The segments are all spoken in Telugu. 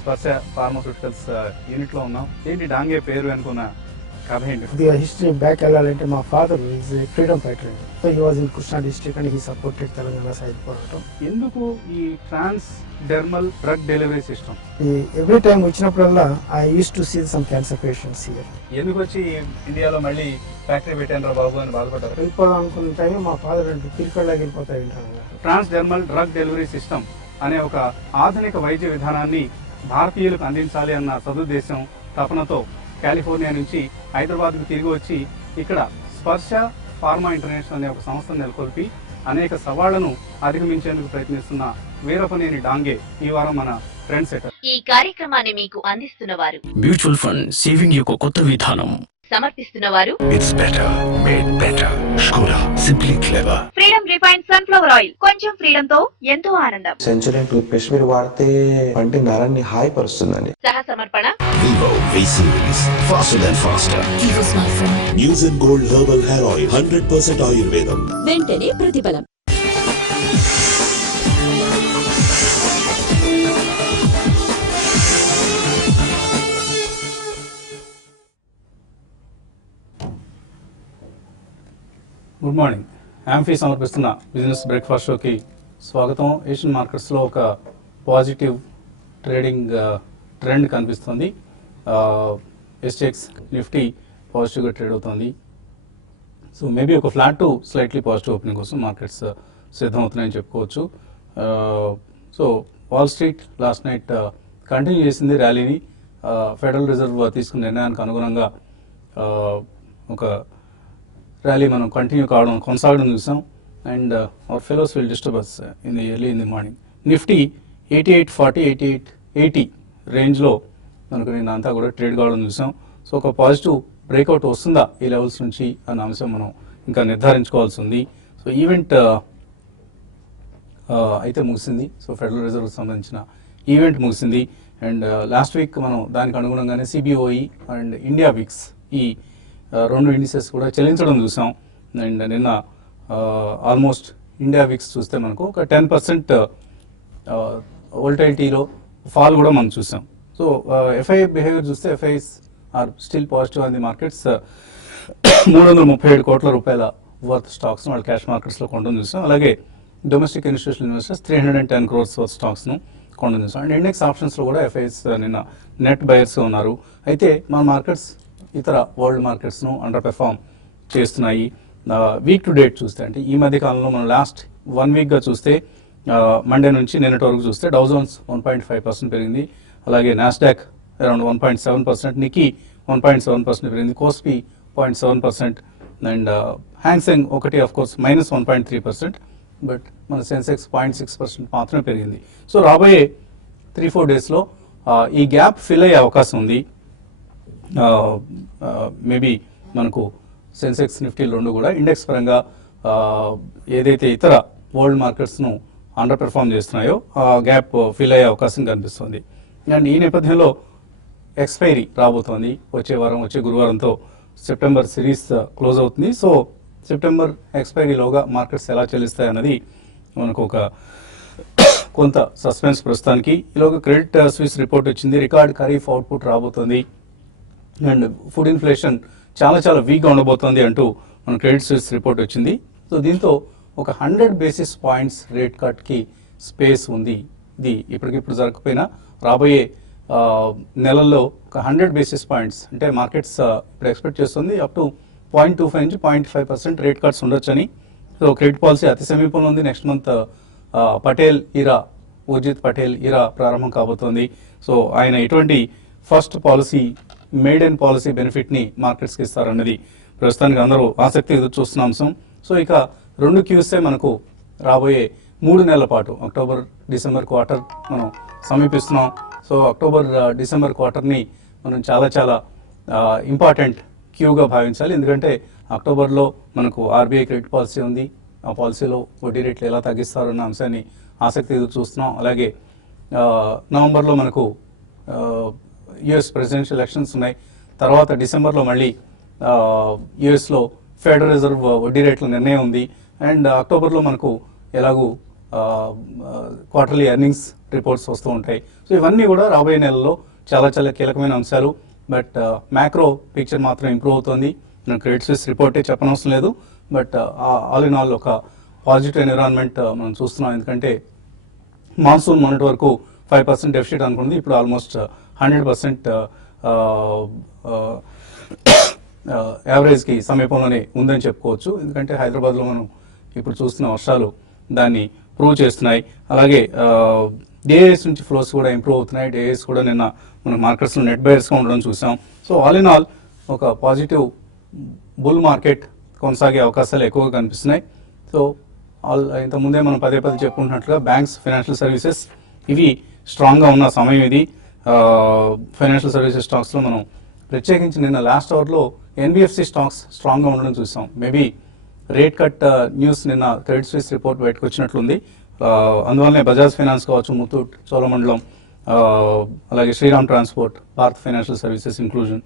స్పర్శ ఫార్మాస్యూటికల్స్ యూనిట్ లో ఉన్నాం. ఏంటి డాంగే పేరు అనుకున్న కథ ఏంటి? హిస్టరీ బ్యాక్ వెళ్ళాలంటే మా father is freedom fighter, so he was in Krishna district and he supported Telangana side పోరాటం. ఎందుకు ఈ transdermal drug delivery system? Every time వచ్చినప్పుడల్లా I use to see some cancer patients here. ఎందుకు వచ్చి ఇండియాలో మళ్ళీ ఫ్యాక్టరీ పెట్టాను బాబు అని బాధపడ్డారు? వెళ్ళిపోదాం అనుకున్న టైం మా ఫాదర్ అంటే తిరుకళ్ళకి వెళ్ళిపోతాయి. ట్రాన్స్ డెర్మల్ డ్రగ్ డెలివరీ సిస్టమ్ అనే ఒక ఆధునిక వైద్య విధానాన్ని భారతీయులకు అందించాలి అన్న సదుద్దేశం తపనతో కాలిఫోర్నియా నుంచి హైదరాబాద్కు తిరిగి వచ్చి ఇక్కడ స్పర్శ ఫార్మా ఇంటర్నేషనల్ అనే ఒక సంస్థను నెలకొల్పి అనేక సవాళ్లను అధిగమించేందుకు ప్రయత్నిస్తున్న వీరపనేని డాంగే ఈ వారం మన ఫ్రెండ్ సెటర్. ఈ కార్యక్రమాన్ని మీకు అందిస్తున్నవారు మ్యూచువల్ ఫండ్ సేవింగ్ యొక్క కొత్త విధానం. సమర్పిస్తున్నవారు it's better made better Skoda simply clever. Freedom refined sunflower oil, కొంచెం ఫ్రీడమ్ తో ఎంతో ఆనందం. సెంచురీ టూత్ పేస్ట్ మీరు వాడితే పంటి నరాన్ని హాయి పరుస్తుందండి. సహ సమర్పణ Vivo V series faster than faster. Vivo smartphone. News and gold herbal hair oil 100% ఆయుర్వేదం. వెంటనే ప్రతిఫలం. Good morning. యాంఫీ సమర్పిస్తున్న బిజినెస్ బ్రేక్ఫాస్ట్ షోకి స్వాగతం. ఏషియన్ మార్కెట్స్లో ఒక పాజిటివ్ ట్రేడింగ్ ట్రెండ్ కనిపిస్తుంది. ఎస్టెక్స్ నిఫ్టీ పాజిటివ్గా ట్రేడ్ అవుతుంది. సో మేబీ ఒక flat to slightly positive opening కోసం మార్కెట్స్ సిద్ధమవుతున్నాయని చెప్పుకోవచ్చు. So wall street last night continue చేసింది ర్యాలీని. ఫెడరల్ రిజర్వ్ తీసుకున్న నిర్ణయానికి అనుగుణంగా ఒక ర్యాలీ మనం కంటిన్యూ కావడం కొనసాగడం చూసాం. And hour fellows will disturb in the early in the morning. Nifty 8840 8880 రేంజ్లో మనకు నిన్న అంతా కూడా ట్రేడ్ కావడం చూసాం. సో ఒక పాజిటివ్ బ్రేక్అవుట్ వస్తుందా ఈ లెవెల్స్ నుంచి అన్న అంశం మనం ఇంకా నిర్ధారించుకోవాల్సి ఉంది. సో ఈవెంట్ అయితే ముగిసింది. సో ఫెడరల్ రిజర్వ్కి సంబంధించిన ఈవెంట్ ముగిసింది. అండ్ లాస్ట్ వీక్ మనం దానికి అనుగుణంగానే సిబిఓఈ అండ్ ఇండియా విక్స్ ఈ రెండు ఇండిసెస్ కూడా చెల్లించడం చూసాం. అండ్ నిన్న ఆల్మోస్ట్ ఇండియా విక్స్ చూస్తే మనకు ఒక 10% వోల్టైలిటీలో ఫాల్ కూడా మనం చూసాం. సో ఎఫ్ఐ బిహేవియర్ చూస్తే FIs are still positive on the markets. 337 కోట్ల రూపాయల వర్త్ స్టాక్స్ను వాళ్ళు క్యాష్ మార్కెట్స్లో కొనడం చూసాం. అలాగే domestic institutional investors 310 crores worth స్టాక్స్ను కొనడం చూసాం. అండ్ ఇండెక్స్ ఆప్షన్స్లో కూడా ఎఫ్ఐస్ నిన్న నెట్ బయర్స్ ఉన్నారు. అయితే మన మార్కెట్స్ ఇతర వరల్డ్ మార్కెట్స్ను అండర్ పెర్ఫామ్ చేస్తున్నాయి. వీక్ టు డేట్ చూస్తే అంటే ఈ మధ్య కాలంలో మనం లాస్ట్ 1 వీక్గా చూస్తే మండే నుంచి నిన్నటి వరకు చూస్తే డౌ జోన్స్ 1.5% పెరిగింది. అలాగే నాస్డాక్ అరౌండ్ 1.7%, నికీ 1.7% పెరిగింది, కోస్పీ 0.7%, అండ్ హ్యాంగ్సెంగ్ ఒకటి ఆఫ్ కోర్స్ -1.3%, బట్ మన సెన్సెక్స్ 0.6% మాత్రమే పెరిగింది. సో రాబోయే 3-4 డేస్లో ఈ గ్యాప్ ఫిల్ అయ్యే అవకాశం ఉంది. మేబీ మనకు సెన్సెక్స్ నిఫ్టీ రెండు కూడా ఇండెక్స్ పరంగా ఏదైతే ఇతర వరల్డ్ మార్కెట్స్ను అండర్ పెర్ఫామ్ చేస్తున్నాయో ఆ గ్యాప్ ఫిల్ అయ్యే అవకాశం కనిపిస్తుంది. అండ్ ఈ నేపథ్యంలో ఎక్స్పైరీ రాబోతోంది వచ్చే వారం, వచ్చే గురువారంతో సెప్టెంబర్ సిరీస్ క్లోజ్ అవుతుంది. సో సెప్టెంబర్ ఎక్స్పైరీలోగా మార్కెట్స్ ఎలా చెల్లిస్తాయి అన్నది మనకు ఒక కొంత సస్పెన్స్ ప్రస్తుతానికి. ఈలోగా క్రెడిట్ స్విస్ రిపోర్ట్ వచ్చింది. రికార్డ్ ఖరీఫ్ అవుట్పుట్ రాబోతోంది. అండ్ ఫుడ్ ఇన్ఫ్లేషన్ చాలా వీక్గా ఉండబోతోంది అంటూ మన క్రెడిట్ స్విస్ రిపోర్ట్ వచ్చింది. సో దీంతో ఒక 100 basis points రేట్ కట్కి స్పేస్ ఉంది. ఇది ఇప్పటికిప్పుడు జరగకపోయినా రాబోయే నెలల్లో ఒక 100 basis points అంటే మార్కెట్స్ ఇప్పుడు ఎక్స్పెక్ట్ చేస్తుంది అప్ టు 0.25 నుంచి 0.5% రేట్ కట్స్ ఉండొచ్చని. సో క్రెడిట్ పాలసీ అతి సమీపంలో ఉంది. Next month Urjit Patel era ప్రారంభం కాబోతోంది. సో ఆయన ఎటువంటి first policy made in policy బెనిఫిట్ని మార్కెట్స్కి ఇస్తారన్నది ప్రస్తుతానికి అందరూ ఆసక్తి ఎదురు చూస్తున్న అంశం. సో ఇక 2 క్యూసే మనకు రాబోయే 3 నెలల పాటు అక్టోబర్ డిసెంబర్ క్వార్టర్ మనం సమీపిస్తున్నాం. సో అక్టోబర్ డిసెంబర్ క్వార్టర్ని మనం చాలా ఇంపార్టెంట్ క్యూగా భావించాలి. ఎందుకంటే అక్టోబర్లో మనకు ఆర్బీఐ క్రెడిట్ పాలసీ ఉంది. ఆ పాలసీలో వడ్డీ రేట్లు ఎలా తగ్గిస్తారన్న అంశాన్ని ఆసక్తి ఎదురు చూస్తున్నాం. అలాగే నవంబర్లో మనకు యుఎస్ ప్రెసిడెన్షియల్ ఎలక్షన్స్ ఉన్నాయి. తర్వాత డిసెంబర్లో మళ్ళీ యుఎస్లో ఫెడరల్ రిజర్వ్ వడ్డీ రేట్ల నిర్ణయం ఉంది. అండ్ అక్టోబర్లో మనకు ఎలాగూ క్వార్టర్లీ ఎర్నింగ్స్ రిపోర్ట్స్ వస్తూ ఉంటాయి. సో ఇవన్నీ కూడా రాబోయే నెలల్లో చాలా చాలా కీలకమైన అంశాలు. బట్ మ్యాక్రో పిక్చర్ మాత్రం ఇంప్రూవ్ అవుతుంది. నేను క్రెడిట్ స్విస్ రిపోర్టే చెప్పనవసరం లేదు. బట్ ఆల్ ఇన్ ఆల్ ఒక పాజిటివ్ ఎన్విరాన్మెంట్ మనం చూస్తున్నాం. ఎందుకంటే మాన్సూన్ మొన్నటి వరకు 5% డెఫిసిట్ అనుకుంది, ఇప్పుడు ఆల్మోస్ట్ 100% యావరేజ్కి సమీపంలోనే ఉందని చెప్పుకోవచ్చు. ఎందుకంటే హైదరాబాద్లో మనం ఇప్పుడు చూస్తున్న వర్షాలు దాన్ని ప్రూవ్ చేస్తున్నాయి. అలాగే డేఎస్ నుంచి ఫ్లోస్ కూడా ఇంప్రూవ్ అవుతున్నాయి. డేఎస్ కూడా నిన్న మన మార్కెట్స్లో నెట్ బయర్స్గా ఉండడం చూసాం. సో ఆల్ ఇన్ ఆల్ ఒక పాజిటివ్ బుల్ మార్కెట్ కొనసాగే అవకాశాలు ఎక్కువగా కనిపిస్తున్నాయి. సో ఇంతకుముందే మనం పదే చెప్పుకుంటున్నట్లుగా బ్యాంక్స్, ఫైనాన్షియల్ సర్వీసెస్ ఇవి స్ట్రాంగ్గా ఉన్న సమయం ఇది. ఫైనాన్షియల్ సర్వీసెస్ స్టాక్స్లో మనం ప్రత్యేకించి నిన్న లాస్ట్ అవర్లో ఎన్బిఎఫ్సి స్టాక్స్ స్ట్రాంగ్గా ఉండడం చూసాం. మేబీ రేట్ కట్ న్యూస్ నిన్న క్రెడిట్ స్విస్ రిపోర్ట్ బయటకు వచ్చినట్లుంది. అందువల్లనే బజాజ్ ఫైనాన్స్ కావచ్చు, ముత్తూట్, చోళమండలం, అలాగే Shriram transport, Bharat financial services inclusion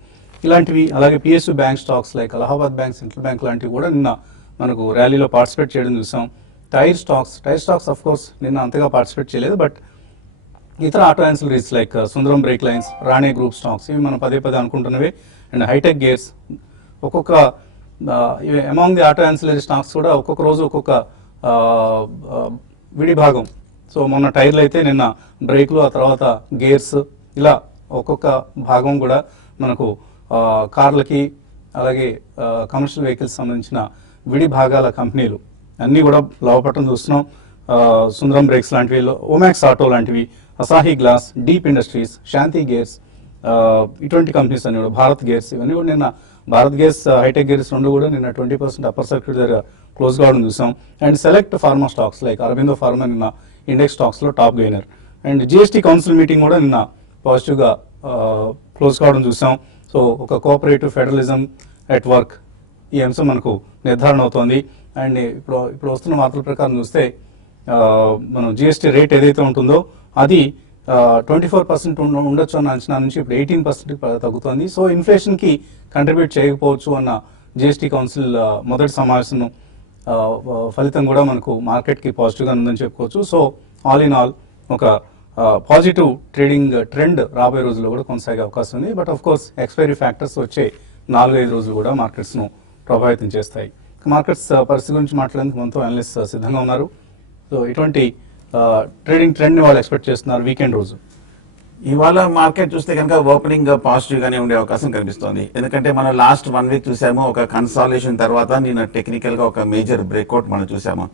ఇలాంటివి, అలాగే PSU bank stocks like Allahabad bank, central bank లాంటివి కూడా నిన్న మనకు ర్యాలీలో పార్టిసిపేట్ చేయడం చూసాం. టైర్ స్టాక్స్ ఆఫ్ కోర్స్ నిన్న అంతగా పార్టిసిపేట్ చేయలేదు. బట్ ఇతర auto ancillaries like Sundaram brake lines, Rane group stocks ఇవి మనం పదే అనుకుంటున్నవే. అండ్ హైటెక్ గేర్స్ ఒక్కొక్క among the auto ancillary stocks కూడా ఒక్కొక్క రోజు ఒక్కొక్క విడి భాగం. సో మొన్న టైర్లు అయితే నిన్న బ్రేక్లు, ఆ తర్వాత గేర్స్, ఇలా ఒక్కొక్క భాగం కూడా మనకు కార్లకి అలాగే కమర్షియల్ వెహికల్స్ సంబంధించిన విడి భాగాల కంపెనీలు అన్నీ కూడా లాభపడటం చూస్తున్నాం. సుందరం బ్రేక్స్ లాంటివి, ఓమాక్స్ ఆటో లాంటివి, అసాహి గ్లాస్, డీప్ ఇండస్ట్రీస్, శాంతి గేర్స్, ఇటువంటి కంపెనీస్ అన్ని కూడా, భారత్ గేర్స్ ఇవన్నీ కూడా నిన్న, భారత్ గేర్స్, హైటెక్ గేర్స్ రెండు కూడా నిన్న 20% అప్పర్ సర్క్యూట్ దగ్గర క్లోజ్ కావడం చూసాం. And select pharma stocks like Aurobindo pharma నిన్న ఇండెక్స్ స్టాక్స్లో top gainer. And GST council meeting కూడా నిన్న పాజిటివ్గా క్లోజ్ కావడం చూసాం. సో ఒక కోఆపరేటివ్ ఫెడరలిజం ఎట్ వర్క్ ఈ అంశం మనకు నిర్ధారణ అవుతోంది. అండ్ ఇప్పుడు వస్తున్న వార్తల ప్రకారం చూస్తే మనం జిఎస్టీ రేట్ ఏదైతే ఉంటుందో అది 24% ఉండొచ్చు అన్న అంచనా నుంచి ఇప్పుడు 18% తగ్గుతోంది. సో ఇన్ఫ్లేషన్కి కంట్రిబ్యూట్ చేయకపోవచ్చు అన్న జిఎస్టీ కౌన్సిల్ మొదటి సమావేశం ఫలితం కూడా మనకు మార్కెట్కి పాజిటివ్గా ఉందని చెప్పుకోవచ్చు. సో ఆల్ ఇన్ ఆల్ ఒక పాజిటివ్ ట్రేడింగ్ ట్రెండ్ రాబోయే రోజుల్లో కూడా కొనసాగే అవకాశం ఉంది. But of course expiry factors వచ్చే 4-5 రోజులు కూడా మార్కెట్స్ను ప్రభావితం చేస్తాయి. మార్కెట్స్ పరిస్థితి గురించి మాట్లాడేందుకు మనతో అనలిస్ట్ సిద్ధంగా ఉన్నారు. సో ఇటువంటి ట్రేడింగ్ ట్రెండ్ని వాళ్ళు ఎక్స్పెక్ట్ చేస్తున్నారు వీకెండ్ రోజు. ఇవాళ మార్కెట్ చూస్తే కనుక ఓపెనింగ్ పాజిటివ్ గానే ఉండే అవకాశం కనిపిస్తోంది. ఎందుకంటే మనం లాస్ట్ 1 వీక్ చూసాము, ఒక కన్సాలిడేషన్ తర్వాత నిన్న టెక్నికల్ గా ఒక మేజర్ బ్రేక్అవుట్ మనం చూసాము.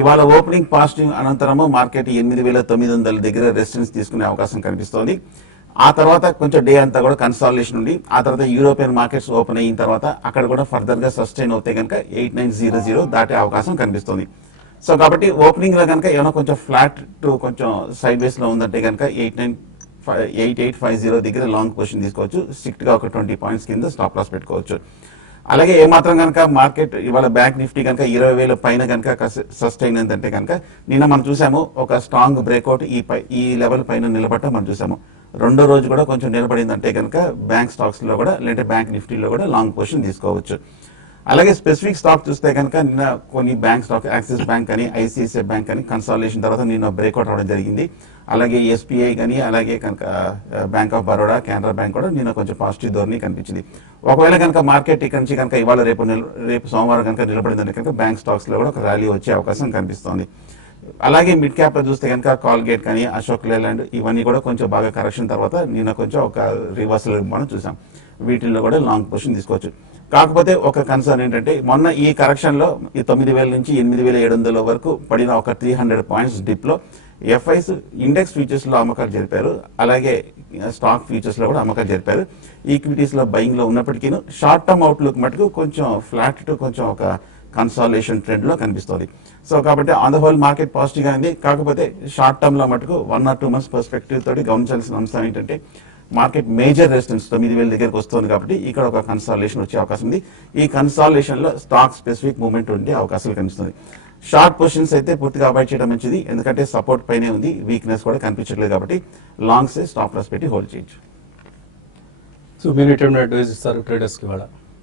ఇవాళ ఓపెనింగ్ పాజిటివ్ అనంతరము మార్కెట్ 8,900 దగ్గర రెసిస్టెన్స్ తీసుకునే అవకాశం కనిపిస్తోంది. ఆ తర్వాత కొంచెం డే అంతా కూడా కన్సాలిడేషన్ ఉంది. ఆ తర్వాత యూరోపియన్ మార్కెట్స్ ఓపెన్ అయిన తర్వాత అక్కడ కూడా ఫర్దర్ గా సస్టైన్ అవుతే కనుక 8900 దాటే అవకాశం కనిపిస్తుంది. సో కాబట్టి ఓపెనింగ్ లో కనుక ఏమైనా కొంచెం ఫ్లాట్ టు కొంచెం సైడ్ వేస్ లో ఉందంటే కనుక 8850 దగ్గర లాంగ్ పొజిషన్ తీసుకోవచ్చు. స్ట్రిక్ట్ గా ఒక 20 పాయింట్స్ కింద స్టాప్ లాస్ పెట్టుకోవచ్చు. అలాగే ఏమాత్రం కనుక మార్కెట్ ఇవాళ బ్యాంక్ నిఫ్టీ కనుక 20,000 పైన కనుక సస్టైన్ అయిందంటే కనుక నిన్న మనం చూసాము ఒక స్ట్రాంగ్ బ్రేక్అవుట్ ఈ లెవెల్ పైన నిలబడటం మనం చూసాము. రెండో రోజు కూడా కొంచెం నిలబడిందంటే కనుక బ్యాంక్ స్టాక్స్ లో కూడా లేదంటే బ్యాంక్ నిఫ్టీలో కూడా లాంగ్ పొజిషన్ తీసుకోవచ్చు. అలాగే స్పెసిఫిక్ స్టాక్ చూస్తే కనుక నిన్న కొన్ని బ్యాంక్ స్టాక్, యాక్సిస్ బ్యాంక్ అని, ఐసిఐసిఐ బ్యాంక్ అని కన్సాలిడేషన్ తర్వాత నిన్న బ్రేక్అవుట్ అవడం జరిగింది. అలాగే ఎస్బీఐ కానీ, అలాగే కనుక bank of Baroda, Canara bank కూడా నిన్న కొంచెం పాజిటివ్ ధోరణి కనిపించింది. ఒకవేళ కనుక మార్కెట్ ఇక్కడ నుంచి కనుక ఇవాళ రేపు సోమవారం కనుక నిలబడిందంటే కనుక బ్యాంక్ స్టాక్స్ లో కూడా ఒక ర్యాలీ వచ్చే అవకాశం కనిపిస్తోంది. అలాగే మిడ్ క్యాప్ లో చూస్తే కనుక కాల్గేట్ కానీ, అశోక్ లేలాండ్ ఇవన్నీ కూడా కొంచెం బాగా కరెక్షన్ తర్వాత నిన్న కొంచెం ఒక రివర్సల్ మనం చూసాం. వీటిల్లో కూడా లాంగ్ పొజిషన్ తీసుకోవచ్చు. కాకపోతే ఒక కన్సర్న్ ఏంటంటే మొన్న ఈ కరెక్షన్ లో ఈ 9,000 నుంచి 8,700 వరకు పడిన ఒక 300 పాయింట్స్ డిప్ లో ఎఫ్ఐస్ ఇండెక్స్ ఫ్యూచర్స్ లో అమ్మకాలు జరిపారు. అలాగే స్టాక్ ఫ్యూచర్స్ లో కూడా అమ్మకాలు జరిపారు. ఈక్విటీస్ లో బయింగ్ లో ఉన్నప్పటికీ షార్ట్ టర్మ్ అవుట్లుక్ మటుకు కొంచెం ఫ్లాట్ టు కొంచెం ఒక కన్సాలిడేషన్ ట్రెండ్ లో కనిపిస్తుంది. సో కాబట్టి on the whole market positive గా ఉంది. కాకపోతే షార్ట్ టర్మ్ లో మటుకు 1 or 2 months పర్స్పెక్టివ్ తోటి గమనించాల్సిన అంశం ఏంటంటే మార్కెట్ మేజర్ రెసిస్టెన్స్ 9,000 దగ్గరకు వస్తుంది. కాబట్టి ఇక్కడ ఒక కన్సాలిడేషన్ వచ్చే అవకాశం ఉంది. ఈ కన్సాలిడేషన్ లో స్టాక్ స్పెసిఫిక్ మూవ్మెంట్ ఉండే అవకాశాలు కనిపిస్తుంది. షార్ట్ పొజిషన్స్ అయితే పూర్తిగా అవాయిడ్ చేయడం మంచిది. ఎందుకంటే సపోర్ట్ పైనే ఉంది, వీక్నెస్ కూడా కనిపించట్లేదు. కాబట్టి లాంగ్స్ స్టాప్ లాస్ పెట్టి హోల్డ్ చేయొచ్చు. సో మీరు ఎటువంటి అడ్వైజ్ ఇస్తారు ట్రేడర్స్కి?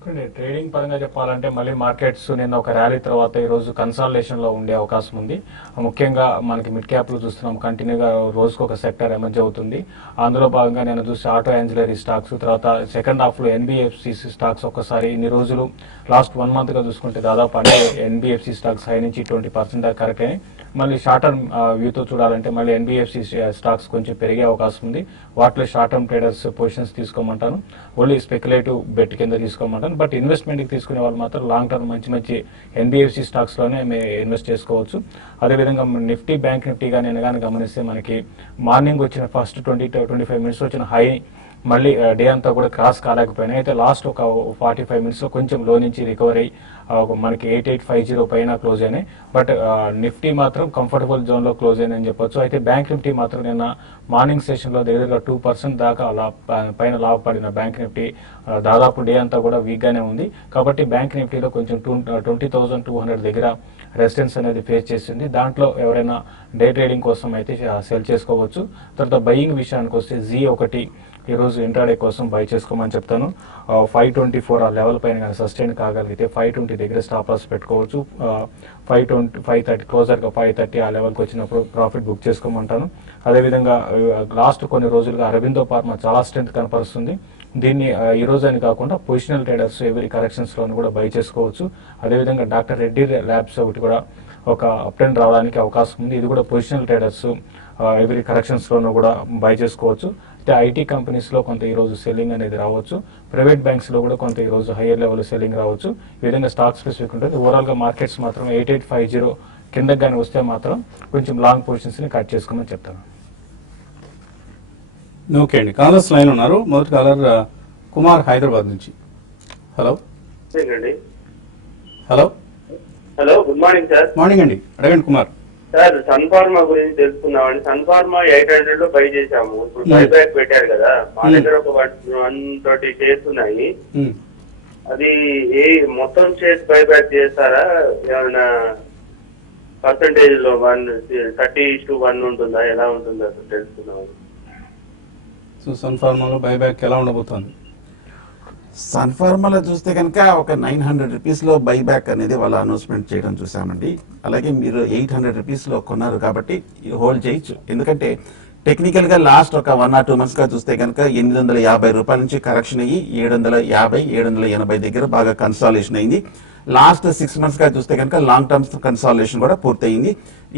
ట్రేడింగ్ పరంగా చెప్పాలంటే మళ్ళీ మార్కెట్స్ నిన్న ఒక ర్యాలీ తర్వాత ఈ రోజు కన్సాలిడేషన్ లో ఉండే అవకాశం ఉంది. ముఖ్యంగా మనకి మిడ్ క్యాప్ లో చూస్తున్నాం కంటిన్యూగా రోజుకు ఒక సెక్టర్ ఎమర్జ్ అవుతుంది. అందులో భాగంగా నేను చూసి ఆటో యాన్సిలరీ స్టాక్స్, తర్వాత సెకండ్ హాఫ్ లో ఎన్బిఎఫ్సిసి స్టాక్స్ ఒక్కసారి ఇన్ని రోజులు లాస్ట్ 1 month గా చూసుకుంటే దాదాపు అన్ని ఎన్బిఎఫ్సి స్టాక్స్ హై నుంచి 20% దాకా కరెక్ట్ అయ్యాయి. మళ్ళీ షార్ట్ టర్మ్ వ్యూతో చూడాలంటే మళ్ళీ ఎన్బిఎఫ్సి స్టాక్స్ కొంచెం పెరిగే అవకాశం ఉంది. వాటిలో షార్ట్ టర్మ్ ట్రేడర్స్ పొజిషన్స్ తీసుకోమంటాను, ఓన్లీ స్పెక్యులేటివ్ బెట్ కింద తీసుకోమంటాను. బట్ ఇన్వెస్ట్మెంట్కి తీసుకునే వాళ్ళు మాత్రం లాంగ్ టర్మ్ మంచి ఎన్బిఎఫ్సి స్టాక్స్లోనే ఇన్వెస్ట్ చేసుకోవచ్చు. అదేవిధంగా నిఫ్టీ, బ్యాంక్ నిఫ్టీ కానీ నేను కానీ గమనిస్తే మనకి మార్నింగ్ వచ్చిన ఫస్ట్ 20-25 minutes వచ్చిన హై మళ్ళీ డే అంతా కూడా క్రాస్ కాలేకపోయినాయి. అయితే లాస్ట్ ఒక 45 minutes కొంచెం లో నుంచి రికవరీ మనకి 8850 పైన క్లోజ్ అయినాయి. బట్ నిఫ్టీ మాత్రం కంఫర్టబుల్ జోన్లో క్లోజ్ అయిందని చెప్పొచ్చు. అయితే బ్యాంక్ నిఫ్టీ మాత్రం నిన్న మార్నింగ్ సెషన్లో దగ్గరగా 2% దాకా పైన లాభపడిన బ్యాంక్ నిఫ్టీ దాదాపు డే అంతా కూడా వీక్గానే ఉంది. కాబట్టి బ్యాంక్ నిఫ్టీలో కొంచెం 20,200 దగ్గర రెసిస్టెన్స్ అనేది ఫేస్ చేసింది. దాంట్లో ఎవరైనా డే ట్రేడింగ్ కోసం అయితే సెల్ చేసుకోవచ్చు. తర్వాత బయింగ్ విషయానికి వస్తే Z1 ఈరోజు ఇంట్రాడే కోసం బై చేసుకోమని చెప్తాను. 524 ఆ లెవెల్ పైన కానీ సస్టైన్ కాగలిగితే 520 దగ్గర స్టాప్ లాస్ పెట్టుకోవచ్చు. 530 క్లోజర్గా 530 ఆ లెవెల్కి వచ్చినప్పుడు ప్రాఫిట్ బుక్ చేసుకోమంటాను. అదేవిధంగా లాస్ట్ కొన్ని రోజులుగా అరబిందో ఫార్మా చాలా స్ట్రెంత్ కనపరుస్తుంది. దీన్ని ఈ రోజు అని కాకుండా పొజిషనల్ ట్రేడర్స్ ఎవరి కరెక్షన్స్లోనూ కూడా బై చేసుకోవచ్చు. అదేవిధంగా డాక్టర్ రెడ్డి ల్యాబ్స్ ఒకటి కూడా ఒక అప్ ట్రెండ్ రావడానికి అవకాశం ఉంది. ఇది కూడా పొజిషనల్ ట్రేడర్స్ ఎవరి కరెక్షన్స్లోనూ కూడా బై చేసుకోవచ్చు. అయితే ఐటీ కంపెనీస్లో కొంత ఈరోజు సెల్లింగ్ అనేది రావచ్చు. ప్రైవేట్ బ్యాంక్స్లో కూడా కొంత ఈరోజు హయ్యర్ లెవెల్ సెల్లింగ్ రావచ్చు. ఈ విధంగా స్టాక్ స్పెసిఫిక్ ఉంటుంది. ఓవరాల్గా మార్కెట్స్ మాత్రం 8850 కిందకి కానీ వస్తే మాత్రం కొంచెం లాంగ్ పొజిషన్స్ని కట్ చేసుకోమని చెప్తాను. ఓకే అండి, కాలర్స్ లైన్ ఉన్నారు. మొదటి కాలర్ కుమార్ హైదరాబాద్ నుంచి. Hello hello hello, good morning sir. Morning అండి, అడగండి కుమార్. సార్, సన్ ఫార్మా గురించి తెలుసుకుందామండి. సన్ ఫార్మా 800 లో బై చేశాము. ఇప్పుడు బై బ్యాక్ పెట్టారు కదా, మా దగ్గర ఒక 130 షేర్స్ ఉన్నాయి. అది మొత్తం షేర్స్ బై బ్యాక్ చేస్తారా? ఏమైనా పర్సంటేజ్ లో 30:1 ఉంటుందా? ఎలా ఉంటుందా తెలుసుకుందాం. సో సన్ ఫార్మాలో బైబ్యాక్ ఎలా ఉండబోతోంది? సన్ ఫార్మాలో చూస్తే కనుక ఒక 900 రూపీస్లో బైబ్యాక్ అనేది వాళ్ళ అనౌన్స్మెంట్ చేయడం చూసామండి. అలాగే మీరు 800 రూపీస్లో కొన్నారు కాబట్టి హోల్డ్ చేయొచ్చు. ఎందుకంటే టెక్నికల్గా లాస్ట్ ఒక 1 or 2 months గా చూస్తే కనుక 850 రూపాయల నుంచి కరెక్షన్ అయ్యి 750, 780 దగ్గర బాగా కన్సాలిడేషన్ అయింది. లాస్ట్ 6 months గా చూస్తే కనుక లాంగ్ టర్మ్ కన్సాలిడేషన్ కూడా పూర్తయింది.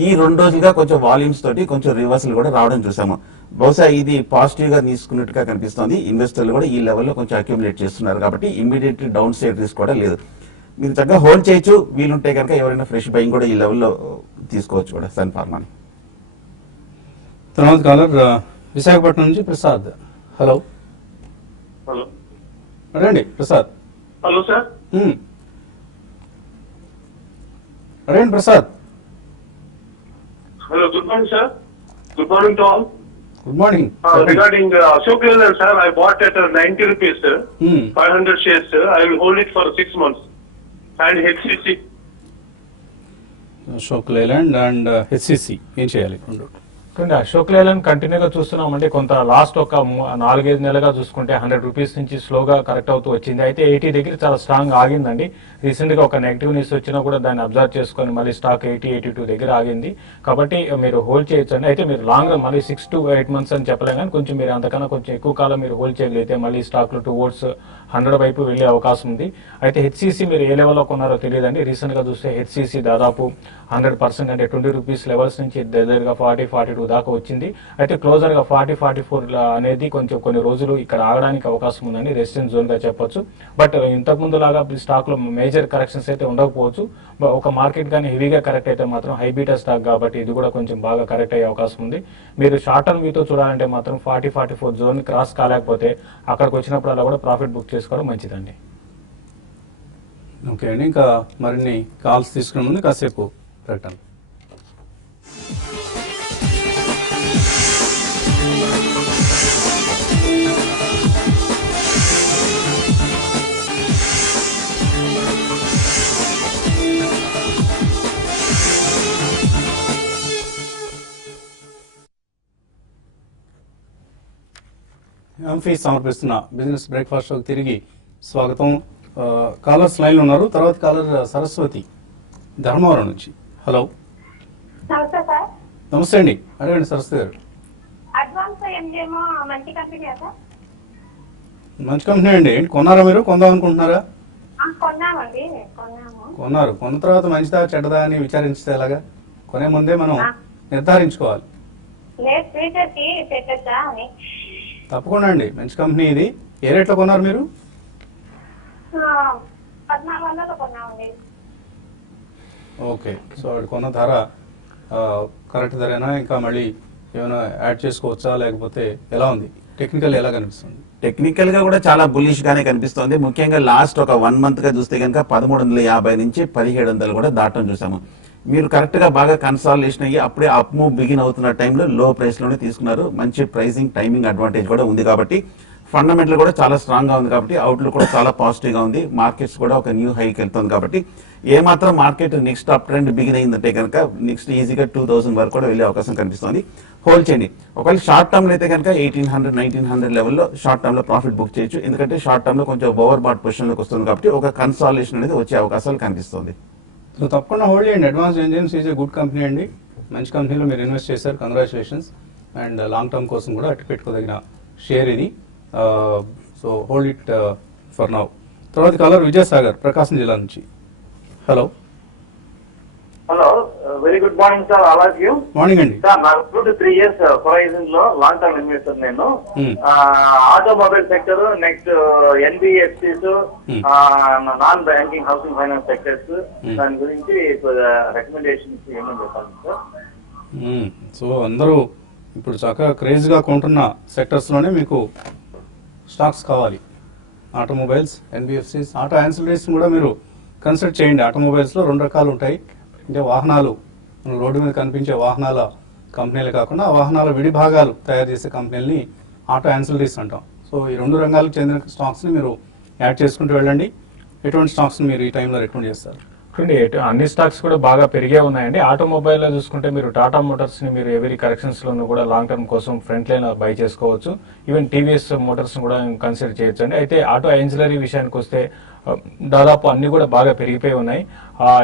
ఈ 2 రోజులుగా కొంచెం వాల్యూమ్స్ తోటి కొంచెం రివర్సల్ కూడా రావడం చూసాము. బహుశా ఇది పాజిటివ్ గా తీసుకున్నట్టుగా కనిపిస్తోంది. ఇన్వెస్టర్లు కూడా ఈ లెవెల్లో కొంచెం అక్యుములేట్ చేస్తున్నారు కాబట్టి ఇమ్మీడియట్ డౌన్ సైడ్ రిస్క్ కూడా లేదు. మీరు చక్కగా హోల్డ్ చేయొచ్చు. వీలుంటే కనుక ఎవరైనా ఫ్రెష్ బయింగ్ కూడా ఈ లెవెల్లో తీసుకోవచ్చు కూడా సన్ ఫార్మాని. తర్వాత కాలర్ విశాఖపట్నం నుంచి ప్రసాద్. హలో హలో, అడగండి ప్రసాద్. Hello sir. అడగండి Prasad. Hello, good morning sir. Good morning to all. Good morning. Regarding Ashok Leyland, sir, I bought at 90 rupees, sir. 500 shares, sir. I will hold it for 6 months. And HCC. Ashok Leyland and HCC ఏం చేయాలి? అశోక్ లేలాండ్ కంటిన్యూగా చూస్తున్నామంటే కొంత లాస్ట్ ఒక 4-5 నెలలుగా చూసుకుంటే 100 రూపీస్ నుంచి స్లోగా కరెక్ట్ అవుతూ వచ్చింది. అయితే 80 దగ్గర చాలా స్ట్రాంగ్ ఆగిందండి. రీసెంట్ గా ఒక నెగిటివ్ న్యూస్ వచ్చినా కూడా దాన్ని అబ్జర్వ్ చేసుకొని మళ్ళీ స్టాక్ 80-82 దగ్గర ఆగింది. కాబట్టి మీరు హోల్డ్ చేయొచ్చండి. అయితే మీరు లాంగ్ రన్ మళ్ళీ 6 to 8 months అని చెప్పలేం, కానీ కొంచెం మీరు అంతకన్నా కొంచెం ఎక్కువ కాలం మీరు హోల్డ్ చేయగలిగితే మళ్ళీ స్టాక్ లో towards 100 వైపు వెళ్లే అవకాశం ఉంది. అయితే హెచ్సిసి మీరు ఏ లెవెల్లో కొన్నారో తెలియదండి. రీసెంట్ గా చూస్తే హెచ్సిసి దాదాపు 100% అంటే 20 రూపీస్ లెవెల్స్ నుంచి దగ్గరగా 40-42 దాకా వచ్చింది. అయితే క్లోజర్ గా 40-44 అనేది కొంచెం కొన్ని రోజులు ఇక్కడ ఆగడానికి అవకాశం ఉందని రెసిస్టెన్స్ జోన్ గా చెప్పొచ్చు. బట్ ఇంతకు ముందు లాగా స్టాక్ లో మేజర్ కరెక్షన్స్ అయితే ఉండకపోవచ్చు. ఒక మార్కెట్ కానీ హెవీగా కరెక్ట్ అయితే మాత్రం హై బీటా స్టాక్ కాబట్టి ఇది కూడా కొంచెం బాగా కరెక్ట్ అయ్యే అవకాశం ఉంది. మీరు షార్ట్ టర్మ్ వ్యూతో చూడాలంటే మాత్రం 40-44 జోన్ క్రాస్ కాలేకపోతే అక్కడికి వచ్చినప్పుడు అలా కూడా ప్రాఫిట్ బుక్ చేసుకోవడం మంచిదండి. ఓకే అండి, ఇంకా మరిన్ని కాల్స్ తీసుకునే ముందు కాసేపు ప్రకటన. ఎంఫీ సమర్పిస్తున్న బిజినెస్ బ్రేక్ఫాస్ట్ షోకి తిరిగి స్వాగతం. కాలర్స్ లైన్లో ఉన్నారు. తర్వాత కాలర్ సరస్వతి ధర్మవరం నుంచి. హలో, నమస్తే సార్. నమస్తే అండి, అడగండి సరస్వతి గారు. అడ్వాన్స్ ఏమో మంచి కంపెనీ సార్? మంచి కంపెనీ అండి. ఏంటి కొన్నారా మీరు? కొందాం అనుకుంటున్నారా? కొన్నామండి. కొన్నారు. కొన్న తర్వాత మంచిదా చెడ్డదా అని విచారించితే ఎలాగా? కొనే ముందే మనం నిర్ధారించుకోవాలి. లేదు, ఫ్యూచర్కి పెట్టచ్చా అని. తప్పకుండా అండి, మంచి కంపెనీ ఇది. ఏ రేట్లో కొన్నారు మీరు? 1400 కొన్నామండి. ఓకే, సో అది కొన్న ధర కరెక్ట్ ధరేనా? ఇంకా మళ్ళీ ఏమైనా యాడ్ చేసుకోవచ్చా, లేకపోతే ఎలా ఉంది? టెక్నికల్ ఎలా కనిపిస్తుంది? టెక్నికల్ గా కూడా చాలా బుల్లిష్ గానే కనిపిస్తుంది. ముఖ్యంగా లాస్ట్ ఒక 1 మంత్ గా చూస్తే కనుక 1350 నుంచి 1700 కూడా దాటం చూసాము. మీరు కరెక్ట్ గా బాగా కన్సాలిడేషన్ అయ్యి అప్పుడే అప్ మూవ్ బిగిన్ అవుతున్న టైంలో లో ప్రైస్ లోనే తీసుకున్నారు. మంచి ప్రైసింగ్ టైమింగ్ అడ్వాంటేజ్ కూడా ఉంది కాబట్టి ఫండమెంటల్ కూడా చాలా స్ట్రాంగ్ గా ఉంది కాబట్టి అవుట్లుక్ కూడా చాలా పాజిటివ్ గా ఉంది. మార్కెట్స్ కూడా ఒక న్యూ హైకి వెళ్తుంది కాబట్టి ఏ మాత్రం market next up trend begin అయిందంటే కనుక నెక్స్ట్ ఈజీగా 2000 వరకు కూడా వెళ్ళే అవకాశం కనిపిస్తుంది. హోల్డ్ చేయండి. ఒకవేళ షార్ట్ టర్మ్ లో అయితే కనుక 1800, 1900 లెవెల్లో షార్ట్ టర్మ్ లో ప్రాఫిట్ బుక్ చేయొచ్చు. ఎందుకంటే షార్ట్ టర్మ్ లో కొంచెం ఓవర్ బాట్ పొజిషన్ లోకి వస్తుంది కాబట్టి ఒక కన్సాలిడేషన్ అనేది వచ్చే అవకాశాలు కనిపిస్తుంది. సో తప్పకుండా హోల్డ్ చేయండి. Advance engines is a good company అండి. మంచి కంపెనీలో మీరు ఇన్వెస్ట్ చేశారు, కంగ్రాచులేషన్స్. అండ్ లాంగ్ టర్మ్ కోసం కూడా అట్టి పెట్టుకోదగిన షేర్ ఇది. So hold it for now. తర్వాత కాలర్ విజయసాగర్ ప్రకాశం జిల్లా నుంచి. Hello. Hello, very good morning sir. All of you. Morning అండి. సార్, నాకు 2 to 3 years హొరైజన్ లో లాంగ్ టర్మ్ ఇన్వెస్టర్ నేను. Automobile sector, next NBFCs, non banking housing finance sectors, దాని గురించి రికమెండేషన్స్ ఏమని చెప్పాలి సార్? సో అందరూ ఇప్పుడు చక్కగా క్రేజ్గా కొంటున్న సెక్టర్స్లోనే మీకు స్టాక్స్ కావాలి. ఆటోమొబైల్స్, ఎన్బిఎఫ్సిస్, ఆటో యాన్సిలరీస్ కూడా మీరు కన్సిడర్ చేయండి. ఆటోమొబైల్స్లో 2 రకాలు ఉంటాయి. అంటే వాహనాలు, మన రోడ్డు మీద కనిపించే వాహనాల కంపెనీలు కాకుండా ఆ వాహనాల విడి భాగాలు తయారు చేసే కంపెనీలని ఆటో యాన్సిలరీస్ అంటాం. సో ఈ 2 రంగాలకు చెందిన స్టాక్స్ని మీరు యాడ్ చేసుకుంటూ వెళ్ళండి. ఎటువంటి స్టాక్స్ని మీరు ఈ టైంలో రికమెండ్ చేస్తారు? అన్ని స్టాక్స్ కూడా బాగా పెరిగే ఉన్నాయండి. ఆటోమొబైల్లో చూసుకుంటే మీరు టాటా మోటార్స్ ని మీరు ఎవరీ కరెక్షన్స్ లోనూ కూడా లాంగ్ టర్మ్ కోసం ఫ్రంట్ లైన్ బై చేసుకోవచ్చు. ఈవెన్ టీవీఎస్ మోటార్స్ కూడా కన్సిడర్ చేయొచ్చు అండి. అయితే ఆటో యాన్సిలరీ విషయానికి వస్తే దాదాపు అన్ని కూడా బాగా పెరిగిపోయి ఉన్నాయి.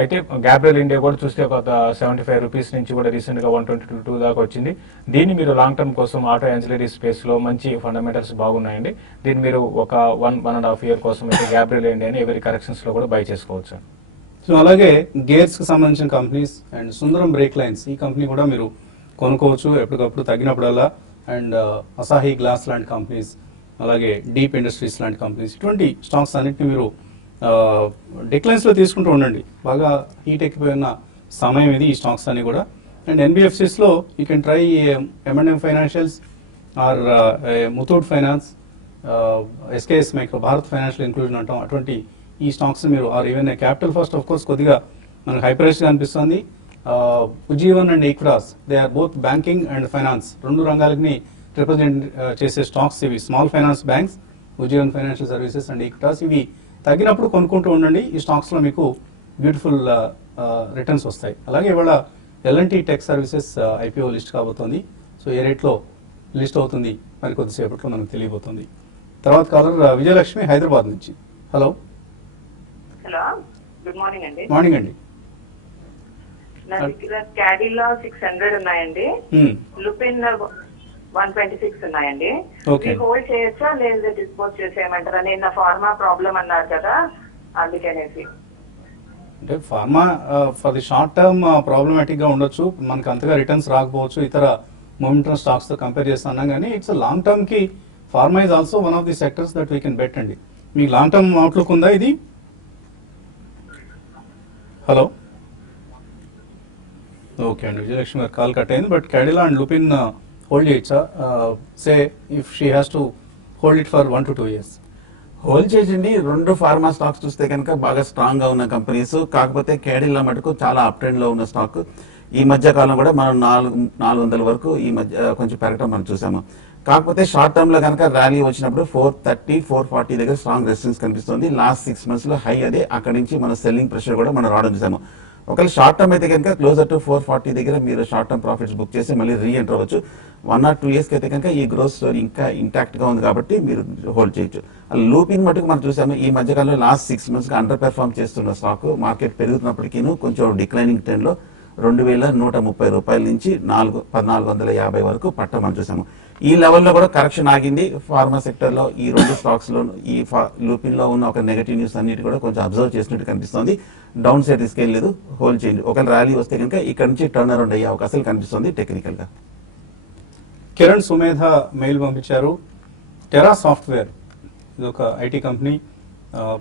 అయితే గ్యాబ్రియల్ ఇండియా కూడా చూస్తే ఒక 75 రూపీస్ నుంచి కూడా రీసెంట్ గా 122 దాకా వచ్చింది. దీన్ని మీరు లాంగ్ టర్మ్ కోసం ఆటో యాన్సిలరీ స్పేస్ లో మంచి ఫండమెంటల్స్ బాగున్నాయండి. దీన్ని మీరు ఒక 1.5 year కోసం అయితే గ్యాబ్రియల్ ఇండియాని ఎవరీ కరెక్షన్స్ లో కూడా బై చేసుకోవచ్చు. సో అలాగే గేర్స్కి సంబంధించిన companies and Sundaram brake lines, ఈ కంపెనీ కూడా మీరు కొనుక్కోవచ్చు ఎప్పటికప్పుడు తగ్గినప్పుడల్లా. అండ్ అసాహి గ్లాస్ లాంటి కంపెనీస్, అలాగే డీప్ ఇండస్ట్రీస్ లాంటి కంపెనీస్, ఇటువంటి స్టాక్స్ అన్నింటినీ మీరు డిక్లైన్స్లో తీసుకుంటూ ఉండండి. బాగా హీట్ ఎక్కిపోయిన సమయం ఇది ఈ స్టాక్స్ అన్ని కూడా. అండ్ ఎన్బిఎఫ్సిస్లో you can try M&M financials or Muthoot finance, SKS micro, Bharat financial inclusion అంటాం. అటువంటి ఈ స్టాక్స్ మీరు or even capital first of course కొద్దిగా మనకు హై ప్రైస్గా అనిపిస్తుంది. Ujjivan and Equitas, they are both banking and finance, 2 రంగాలని రిప్రజెంట్ చేసే స్టాక్స్ ఇవి. Small finance banks, Ujjivan financial services and Equitas, ఇవి తగ్గినప్పుడు కొనుక్కుంటూ ఉండండి. ఈ స్టాక్స్లో మీకు బ్యూటిఫుల్ రిటర్న్స్ వస్తాయి. అలాగే ఇవాళ L&T tech services IPO list కాబోతోంది. సో ఏ రేట్లో లిస్ట్ అవుతుంది మరి కొద్దిసేపట్లో మనకు తెలియబోతుంది. తర్వాత కాలర్ విజయలక్ష్మి హైదరాబాద్ నుంచి. హలో. హలో, గుడ్ మార్నింగ్ అండి. మార్నింగ్ అండి. నా దగ్గర క్యాడీలో 600 ఉన్నాయండి. లుపిన్ 126 ఉన్నాయండి. హోల్డ్ చేయొచ్చా లేదా డిస్పోజ్ చేసేయమంటారా? నిన్న ఫార్మా ప్రాబ్లం అన్నారు కదా, అందుకనేసి. అంటే pharma for the short term problematic గా ఉండొచ్చు, మనకు అంతగా రిటర్న్స్ రాకపోవచ్చు ఇతర మొమెంటమ్ స్టాక్స్ తో కంపేర్ చేస్తున్నాం. కానీ ఇట్స్ లాంగ్ టర్మ్ కి pharma is also one of the sectors that we can bet అండి. మీకు లాంగ్ టర్మ్ అవుట్లుక్ ఉందా ఇది? హలో. ఓకే అండి, విజయలక్ష్మి గారు కాల్ కట్ అయింది. But Cadila and Lupin hold చేయొచ్చా? Say if she has to hold it for 1 to 2 years. Hold చేయండి. 2 ఫార్మా స్టాక్స్ చూస్తే కనుక బాగా స్ట్రాంగ్ గా ఉన్న కంపెనీస్. కాకపోతే క్యాడిలా మటుకు చాలా అప్ ట్రెండ్ లో ఉన్న స్టాక్. ఈ మధ్య కాలం కూడా మనం 400 వరకు ఈ మధ్య కొంచెం పెరగడం మనం చూసాము. కాకపోతే షార్ట్ టర్మ్ లో కనుక ర్యాలీ వచ్చినప్పుడు 430, 440 దగ్గర స్ట్రాంగ్ రెసిస్టెన్స్ కనిపిస్తుంది. లాస్ట్ 6 months లో హై అదే. అక్కడి నుంచి మన సెల్లింగ్ ప్రెషర్ కూడా మనం రావడం చూసాము. ఒకవేళ షార్ట్ టర్మ్ అయితే కనుక క్లోజర్ టు 440 దగ్గర మీరు షార్ట్ టర్మ్ ప్రాఫిట్స్ బుక్ చేసి మళ్ళీ రీఎంటర్ అవ్వచ్చు. 1 or 2 years అయితే కనుక ఈ గ్రోత్ స్టోరీ ఇంకా ఇంటాక్ట్ గా ఉంది కాబట్టి మీరు హోల్డ్ చేయొచ్చు. లూపిన్ మటుకు మనం చూసాము ఈ మధ్యకాలంలో లాస్ట్ 6 months గా అండర్ పెర్ఫార్మ్ చేస్తున్న స్టాక్ మార్కెట్ పెరుగుతున్నప్పటికీ కొంచెం డిక్లైనింగ్ ట్రెండ్ లో 2130 రూపాయల నుంచి 1450 వరకు పట్ట మనం చూసాము. ఈ లెవెల్లో కూడా కరెక్షన్ ఆగింది. ఫార్మా సెక్టర్ లో ఈ 2 స్టాక్స్ లో ఈ లూపిన్ లో ఉన్న ఒక నెగటివ్ న్యూస్ అన్నిటి కూడా కొంచెం అబ్జర్వ్ చేసినట్టు కనిపిస్తుంది. డౌన్ సైడ్ రిస్క్ ఏం లేదు, హోల్డ్ చేయండి. ఒకవేళ ర్యాలీ వస్తే కనుక ఇక్కడ నుంచి టర్న్ అరౌండ్ అయ్యే అవకాశాలు కనిపిస్తుంది టెక్నికల్ గా. కిరణ్ సుమేధ మెయిల్ పంపించారు. టెరా సాఫ్ట్వేర్ ఇది ఒక ఐటీ కంపెనీ,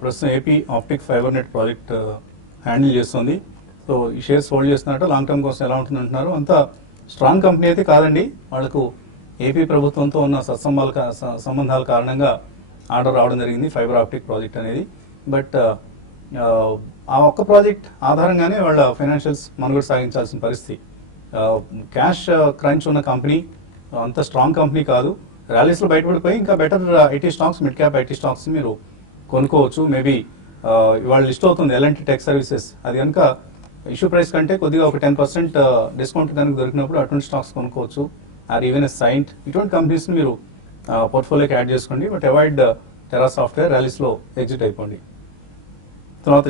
ప్రస్తుతం AP optic fibre net project handle చేస్తుంది. సో ఈ షేర్స్ హోల్డ్ చేస్తున్నట్టు లాంగ్ టర్మ్ కోసం ఎలా ఉంటుంది అంటున్నారు. అంత స్ట్రాంగ్ కంపెనీ అయితే కాదండి. వాళ్ళకు ఏపీ ప్రభుత్వంతో ఉన్న సంబంధాల కారణంగా ఆర్డర్ రావడం జరిగింది ఫైబర్ ఆప్టిక్ ప్రాజెక్ట్ అనేది. బట్ ఆ ఒక్క ప్రాజెక్ట్ ఆధారంగానే వాళ్ళ ఫైనాన్షియల్స్ మనుగడ సాగించాల్సిన పరిస్థితి. క్యాష్ క్రంచ్ ఉన్న కంపెనీ, అంత స్ట్రాంగ్ కంపెనీ కాదు. ర్యాలీస్లో బయటపడిపోయి ఇంకా better IT stocks, mid cap IT stocks మీరు కొనుక్కోవచ్చు. మేబీ ఇవాళ లిస్ట్ అవుతుంది ఎలాంటి టెక్ సర్వీసెస్, అది కనుక ఇష్యూ ప్రైస్ కంటే కొద్దిగా ఒక 10% డిస్కౌంట్ కనుక దొరికినప్పుడు అటువంటి స్టాక్స్ కొనుక్కోవచ్చు. ఆర్ ఈవెన్ ఎస్ సైంట్, ఇటువంటి కంపెనీస్ని మీరు పోర్ట్ఫోలియోకి యాడ్ చేసుకోండి. బట్ అవాయిడ్ టెరా సాఫ్ట్వేర్, ర్యాలీస్లో ఎగ్జిట్ అయిపోండి. తర్వాత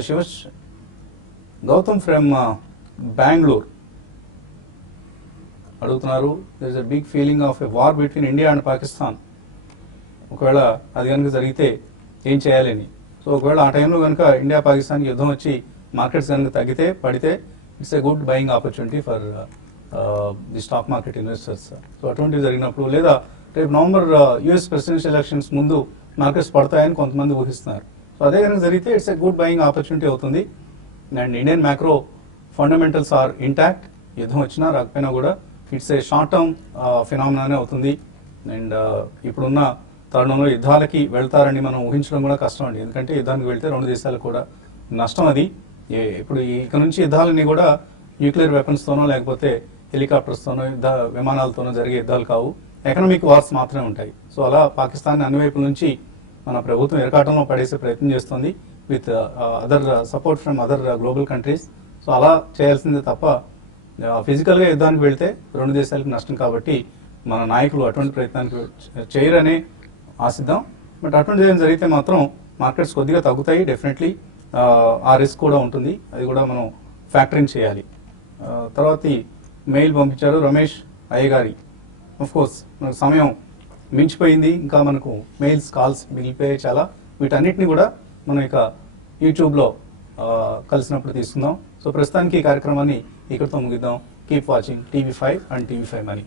గౌతమ్ ఫ్రమ్ బెంగళూరు అడుగుతున్నారు, there is a big feeling of a war between India and Pakistan. ఒకవేళ అది కనుక జరిగితే ఏం చేయాలని. సో ఒకవేళ ఆ టైంలో కనుక ఇండియా పాకిస్తాన్కి యుద్ధం వచ్చి మార్కెట్స్ కనుక పడితే it's a good buying opportunity for the stock market investors. So అటువంటివి జరిగినప్పుడు, లేదా రేపు నవంబర్ యుఎస్ ప్రెసిడెన్షియల్ ఎలక్షన్స్ ముందు మార్కెట్స్ పడతాయని కొంతమంది ఊహిస్తున్నారు. సో అదే కనుక జరిగితే it's a good buying opportunity అవుతుంది. And Indian macro fundamentals are intact. యుద్ధం వచ్చినా రాకపోయినా కూడా ఇట్స్ ఏ షార్ట్ టర్మ్ ఫినామినానే అవుతుంది. అండ్ ఇప్పుడున్న తరుణంలో యుద్ధాలకి వెళ్తారని మనం ఊహించడం కూడా కష్టం అండి. ఎందుకంటే యుద్ధానికి వెళ్తే 2 దేశాలకు కూడా నష్టం. అది ఇప్పుడు ఇక నుంచి యుద్ధాలన్నీ కూడా న్యూక్లియర్ వెపన్స్తోనో లేకపోతే హెలికాప్టర్స్తోనో విమానాలతోనో జరిగే యుద్ధాలు కావు, ఎకనామిక్ వార్స్ మాత్రమే ఉంటాయి. సో అలా పాకిస్తాన్ అన్ని వైపుల నుంచి మన ప్రభుత్వం ఇరకాటంలో పడేసే ప్రయత్నం చేస్తుంది with other support from other global countries. So అలా చేయాల్సిందే తప్ప ఫిజికల్గా యుద్ధానికి వెళ్తే 2 దేశాలకు నష్టం. కాబట్టి మన నాయకులు అటువంటి ప్రయత్నానికి చేయరనే ఆశిద్దాం. బట్ అటువంటి ఏం జరిగితే మాత్రం మార్కెట్స్ కొద్దిగా తగ్గుతాయి డెఫినెట్లీ. ఆ రిస్క్ కూడా ఉంటుంది, అది కూడా మనం ఫ్యాక్టరింగ్ చేయాలి. తర్వాత మెయిల్ పంపించారు రమేష్ అయ్యగారి. ఆఫ్ కోర్స్ మనకు సమయం మించిపోయింది, ఇంకా మనకు మెయిల్స్ కాల్స్ మిగిలిపోయాయి చాలా. వీటన్నిటిని కూడా మనం ఇక యూట్యూబ్లో కలిసినప్పుడు తీసుకుందాం. సో ప్రస్తుతానికి ఈ కార్యక్రమాన్ని ఇక్కడితో ముగిద్దాం. Keep watching TV5 and TV5 Money.